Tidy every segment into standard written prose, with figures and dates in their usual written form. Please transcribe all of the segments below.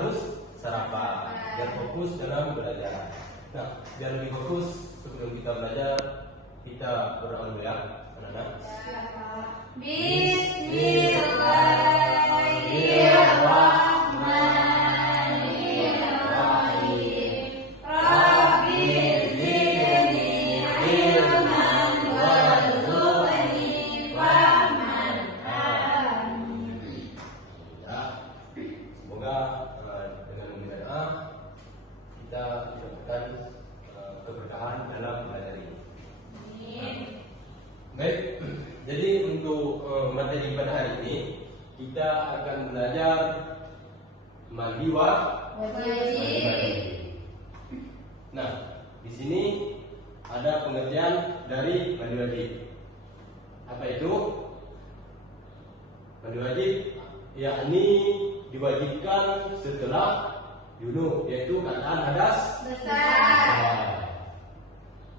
harus sarapan biar fokus dalam belajar. Nah, biar lebih fokus sebelum kita belajar, kita berdoa dulu ya, anak-anak. Bismillahirrahmanirrahim. Rabbi zidni ilman warzuqni fahman. Amin. Ya, semoga dengan meminta doa kita didapatkan keberkahan dalam belajar ini. Baik, jadi untuk materi pada hari ini kita akan belajar mandi wajib. Nah, di sini ada pengertian dari mandi wajib. Apa itu? Mandi wajib yakni diwajibkan setelah junub, yaitu keadaan hadas besar.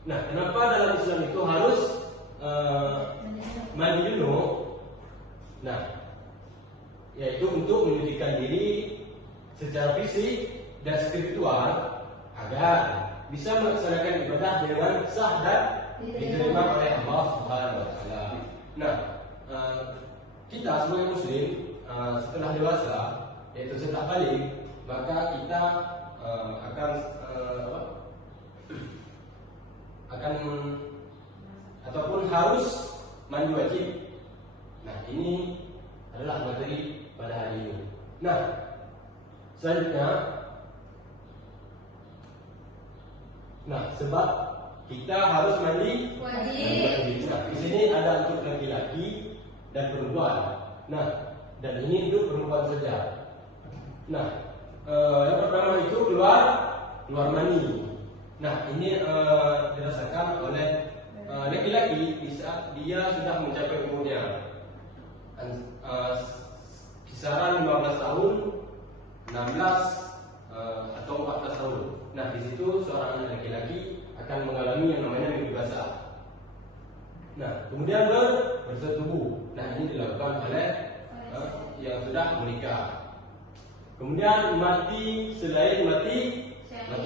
Nah, kenapa dalam Islam itu harus mandi junub? Nah, yaitu untuk menyucikan diri secara fisik dan spiritual agar bisa melaksanakan ibadah dengan sah dan diterima oleh Allah Subhanahu wa taala. Nah, kita sebagai muslim setelah dewasa, yaitu setelah balik, maka kita akan ataupun harus mandi wajib. Nah, ini adalah materi pada hari ini. Nah, selanjutnya, sebab kita harus mandi wajib. Nah, di sini ada untuk laki-laki dan perempuan. Nah, dan ini untuk perempuan saja. Nah, yang pertama itu keluar mani. Nah, ini dirasakan oleh laki-laki di saat dia sudah mencapai umurnya kisaran 15 tahun, 16 atau 14 tahun. Nah, di situ seorang laki-laki akan mengalami yang namanya mimpi basah. Nah, kemudian bersetubuh. Nah, ini dilakukan oleh yang sudah menikah. Kemudian mati selain mati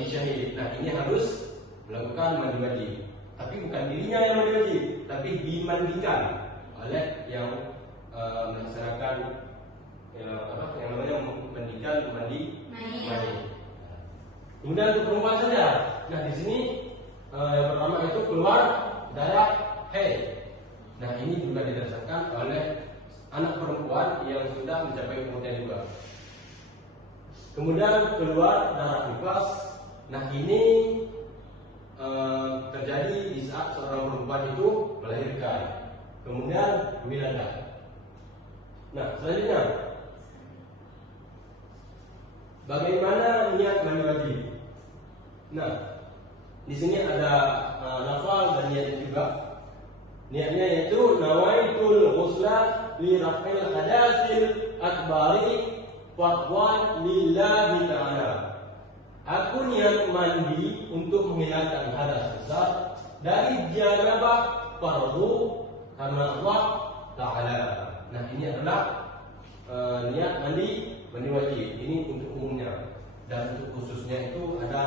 syahid. Nah, ini harus melakukan mandi wajib. Tapi bukan dirinya yang mandi wajib, tapi dimandikan oleh yang melaksanakan yang namanya mandikan mandi. Kemudian untuk perempuan saja. Nah, di sini yang pertama itu keluar darah haid. Nah, ini juga dirasakan oleh anak perempuan yang sudah mencapai umurnya juga. Kemudian keluar darah nifas. Nah, ini terjadi di saat seorang perempuan itu melahirkan. Kemudian wiladah. Nah, selanjutnya, bagaimana niat mandi wajib? Nah, di sini ada lafal dan niat juga. Niatnya yaitu nawaitul ghusla li raf'il hadatsil akbari fardwan lillahi ta'ala. Aku niat mandi untuk menghilangkan hadas besar dari janabah fardu karena Allah Ta'ala. Nah, ini adalah niat mandi wajib. Ini untuk umumnya, dan untuk khususnya itu ada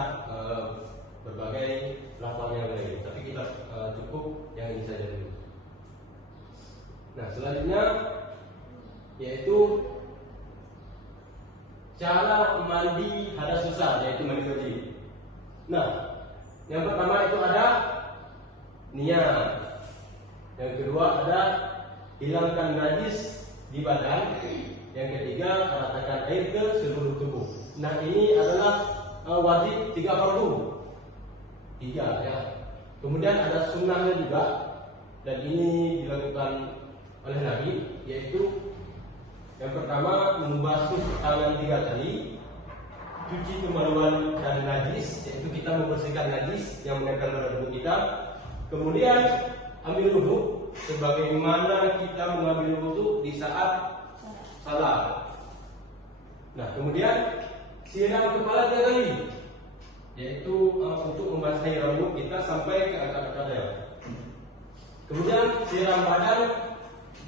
berbagai lafal yang lain. Tapi kita cukup yang ini saja dulu. Nah, selanjutnya yaitu cara mandi hadas besar, yaitu mandi wajib. Nah, yang pertama itu ada niat. Yang kedua ada hilangkan najis di badan. Yang ketiga ratakan air ke seluruh tubuh. Nah, ini adalah wajib 3 fardu. 3 ya. Kemudian ada sunnahnya juga, dan ini dilakukan oleh Nabi, yaitu yang pertama membasuh tangan 3 kali, cuci kemaluan dan najis, yaitu kita membersihkan najis yang menempel pada tubuh kita. Kemudian ambil wudhu, sebagaimana kita mengambil wudhu di saat salat. Nah, kemudian siram kepala 3 kali, yaitu untuk membasahi rambut kita sampai ke akar-akarnya. Kemudian siram badan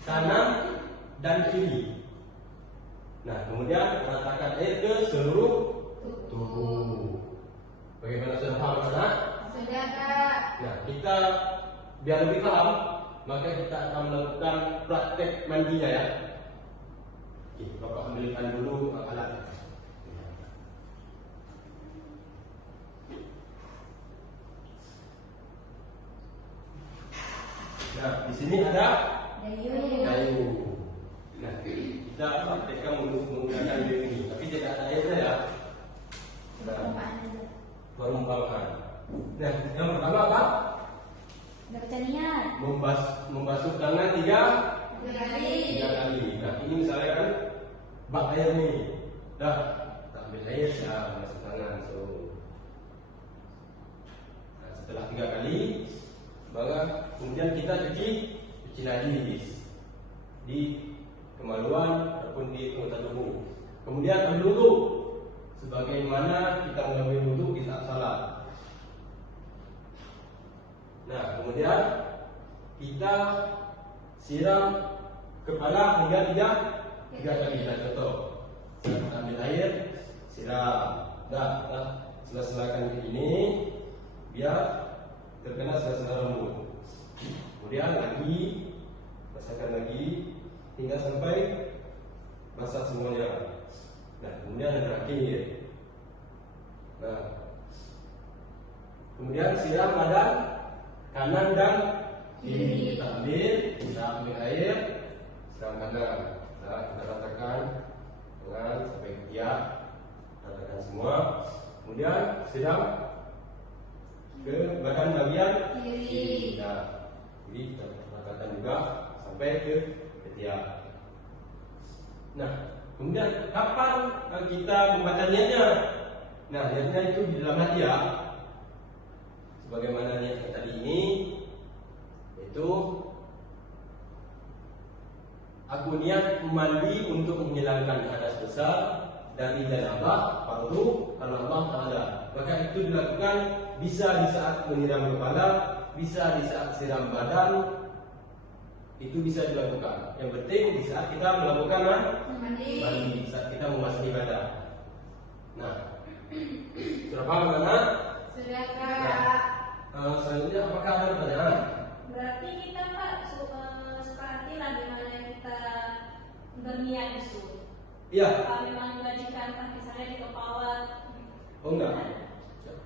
kanan dan kiri. Nah, kemudian ratakan air ke seluruh Sudah Kak. Nah, kita biar lebih paham, maka kita akan melakukan praktek mandinya ya. Oke, Bapak ambilkan dulu alat. Nah, di sini ada kayu. Nah, kita praktekkan menggunakan kayu ini, tapi tidak ada airnya ya. Nah, perumpamaan. Nah, yang pertama apa? Baca niat. Membasuh tangan tiga kali. Nah, ini misalnya kan bak air nih. Dah, tak ambil air ya, membasuh tangan. Nah, setelah 3 kali, kemudian kita cuci najis di kemaluan ataupun di anggota tubuh. Kemudian ambil wudu, sebagaimana kita mengambil wudu di saat salat. Nah, kemudian kita siram kepala hingga tiga kali. Kita contoh, kita ambil air, siram. Sela-selakan ini biar terkena sela-sela rambut. Kemudian lagi basahkan lagi hingga sampai basah semuanya. Nah, kemudian yang terakhir. Nah, kemudian siram badan kanan dan kiri. Kita ambil air, siram kanan. Nah, kita ratakan tangan sampai ketiak, ratakan semua. Kemudian siram ke badan bagian kiri. Nah, jadi kita ratakan juga sampai ke ketiak. Nah, kemudian kapan kita membaca niatnya? Nah, niatnya itu di dalam hati ya. Sebagaimana niat tadi ini, itu aku niat mandi untuk menghilangkan hadas besar dari janabah fardu karena Allah Ta'ala. Maka itu dilakukan bisa di saat menyiram kepala, bisa di saat siram badan, itu bisa dilakukan. Yang penting di saat kita melakukan mandi, saat kita memasuki badan. Nah, sudah paham mana? Sudah Kak. Selanjutnya apakah ada pertanyaan? Berarti kita Pak sepakati lah gimana kita berniat itu. Iya. Apa memang diwajibkan Pak misalnya di kepala? Oh enggak.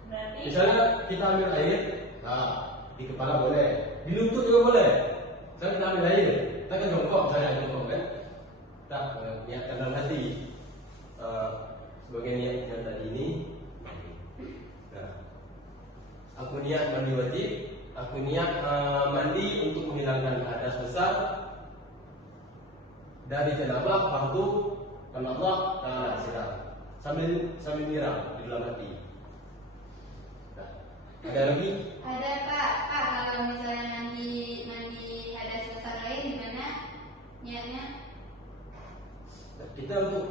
Berarti Misalnya kita ambil air, nah di kepala boleh, di lutut juga boleh. Misalnya kita ambil air, kita kan jongkok, misalnya jongkok kan, kita niatkan dalam hati sebagai niatnya tadi ini. Nah, aku niat mandi wajib, aku niat mandi untuk menghilangkan hadas besar dari janabah fardu karena Allah Ta'ala siram sambil miram di dalam hati. Nah, ada lagi? ada Kak. Kalau misalnya mandi hadas besar lain gimana niatnya? Nah, kita untuk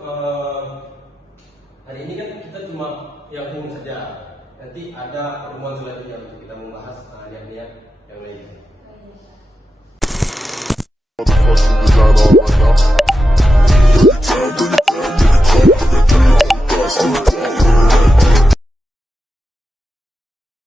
hari ini kan kita cuma yang umum saja. Nanti ada pertemuan selanjutnya untuk kita membahas niat-niat yang lain. Oh, iya. Motherfucking design all right now.